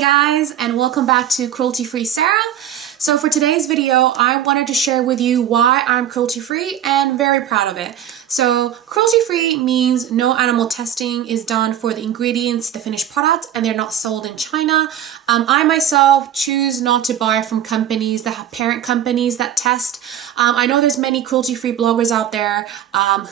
Hey guys, and welcome back to Cruelty Free Sarah. So for today's video, I wanted to share with you why I'm cruelty free and very proud of it. So cruelty free means no animal testing is done for the ingredients, the finished product, and they're not sold in China. I myself choose not to buy from companies that have parent companies that test. I know there's many cruelty free bloggers out there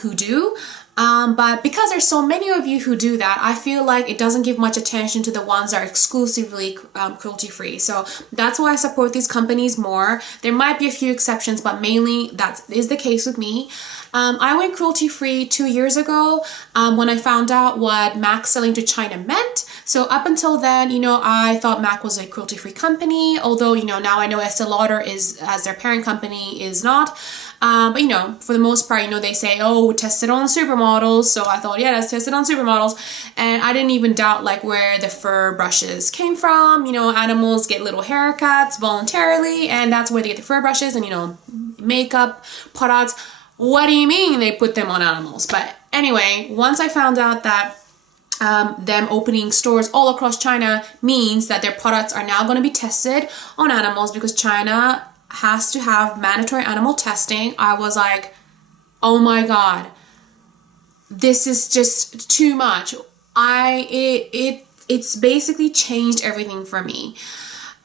who do. But because there's so many of you who do that, I feel like it doesn't give much attention to the ones that are exclusively cruelty-free. So that's why I support these companies more. There might be a few exceptions, but mainly that is the case with me. I went cruelty-free 2 years ago when I found out what MAC selling to China meant. So up until then, I thought MAC was a cruelty-free company, although, now I know Estee Lauder is, as their parent company, is not. But for the most part, they say, oh, test it on supermodels. So I thought, yeah, let's test it on supermodels. And I didn't even doubt where the fur brushes came from. Animals get little haircuts voluntarily, and that's where they get the fur brushes and, makeup products. What do you mean they put them on animals? But anyway, once I found out that them opening stores all across China means that their products are now going to be tested on animals because China has to have mandatory animal testing, I was like, oh my god, this is just too much. It's basically changed everything for me.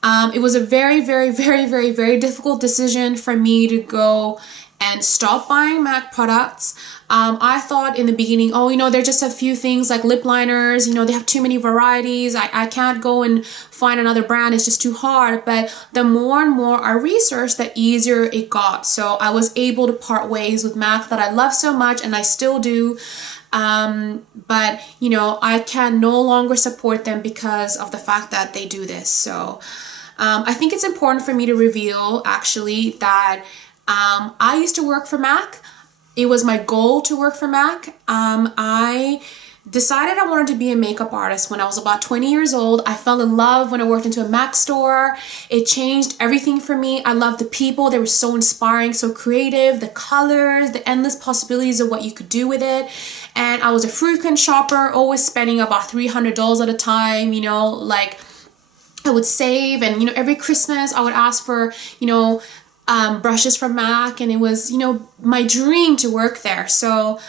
It was a very, very, very, very, very difficult decision for me to go and stop buying MAC products. I thought in the beginning, they're just a few things like lip liners, they have too many varieties. I can't go and find another brand, it's just too hard. But the more and more I researched, the easier it got. So I was able to part ways with MAC that I love so much, and I still do. But I can no longer support them because of the fact that they do this. So I think it's important for me to reveal actually that I used to work for MAC. It was my goal to work for MAC. I decided I wanted to be a makeup artist when I was about 20 years old. I fell in love when I worked into a MAC store. It changed everything for me. I loved the people. They were so inspiring, so creative, the colors, the endless possibilities of what you could do with it. And I was a frequent shopper, always spending about $300 at a time, I would save, and every Christmas I would ask for, brushes from MAC, and it was, my dream to work there. So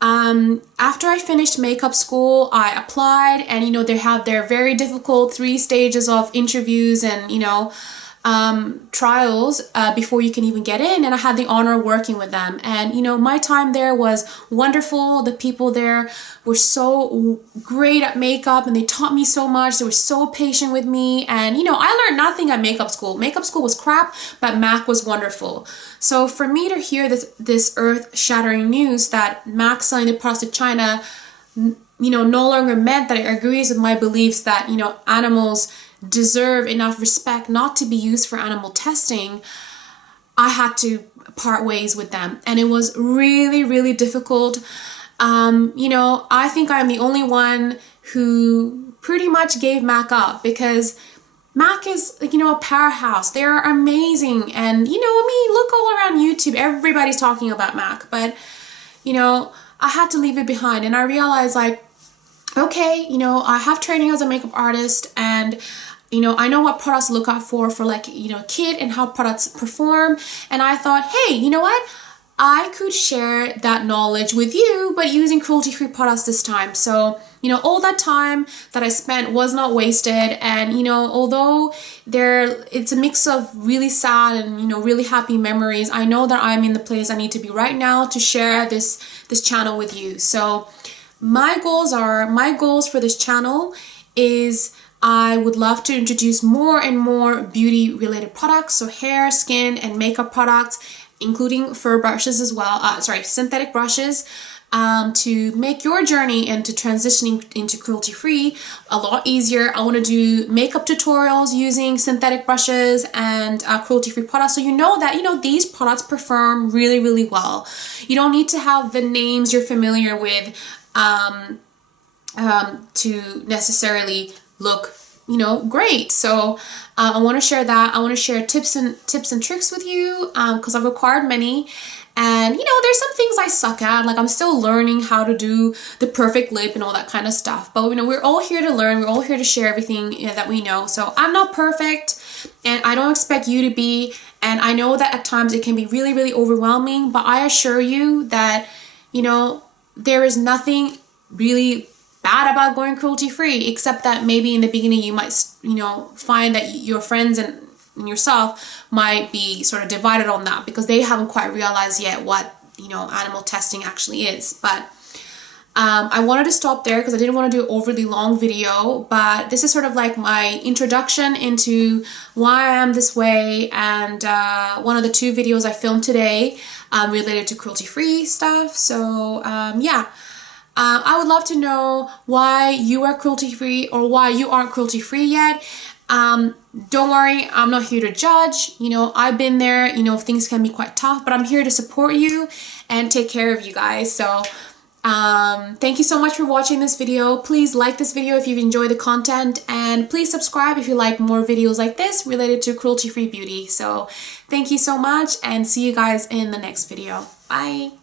after I finished makeup school, I applied, and they have their very difficult 3 stages of interviews and trials before you can even get in, and I had the honor of working with them. And my time there was wonderful. The people there were so great at makeup, and they taught me so much. They were so patient with me, and I learned nothing at makeup school. Makeup school was crap, but MAC was wonderful. So for me to hear this earth-shattering news that MAC selling the products to China no longer meant that it agrees with my beliefs that animals deserve enough respect not to be used for animal testing, I had to part ways with them, and it was really, really difficult. I think I'm the only one who pretty much gave MAC up, because MAC is a powerhouse. They're amazing, and look all around YouTube, everybody's talking about MAC, but I had to leave it behind. And I realized okay, I have training as a makeup artist, and I know what products to look out for a kit and how products perform. And I thought, hey, you know what? I could share that knowledge with you, but using cruelty-free products this time. So, all that time that I spent was not wasted. And, although it's a mix of really sad and, really happy memories, I know that I'm in the place I need to be right now to share this channel with you. So my goals for this channel is I would love to introduce more and more beauty related products, so hair, skin, and makeup products, including fur brushes as well, synthetic brushes, to make your journey into transitioning into cruelty free a lot easier. I want to do makeup tutorials using synthetic brushes and cruelty free products, so that these products perform really, really well. You don't need to have the names you're familiar with to necessarily look great. So I want to share that. I want to share tips and tricks with you because I've acquired many, And there's some things I suck at. Like, I'm still learning how to do the perfect lip and all that kind of stuff. But we're all here to learn. We're all here to share everything that we know. So I'm not perfect, and I don't expect you to be. And I know that at times it can be really, really overwhelming. But I assure you that there is nothing really bad about going cruelty free, except that maybe in the beginning you might find that your friends and yourself might be sort of divided on that, because they haven't quite realized yet what animal testing actually is. But I wanted to stop there because I didn't want to do an overly long video, but this is sort of like my introduction into why I am this way, and one of the 2 videos I filmed today related to cruelty free stuff. So yeah. I would love to know why you are cruelty free or why you aren't cruelty free yet. Don't worry, I'm not here to judge. I've been there. Things can be quite tough, but I'm here to support you and take care of you guys. So thank you so much for watching this video. Please like this video if you've enjoyed the content, and please subscribe if you like more videos like this related to cruelty free beauty. So thank you so much, and see you guys in the next video. Bye.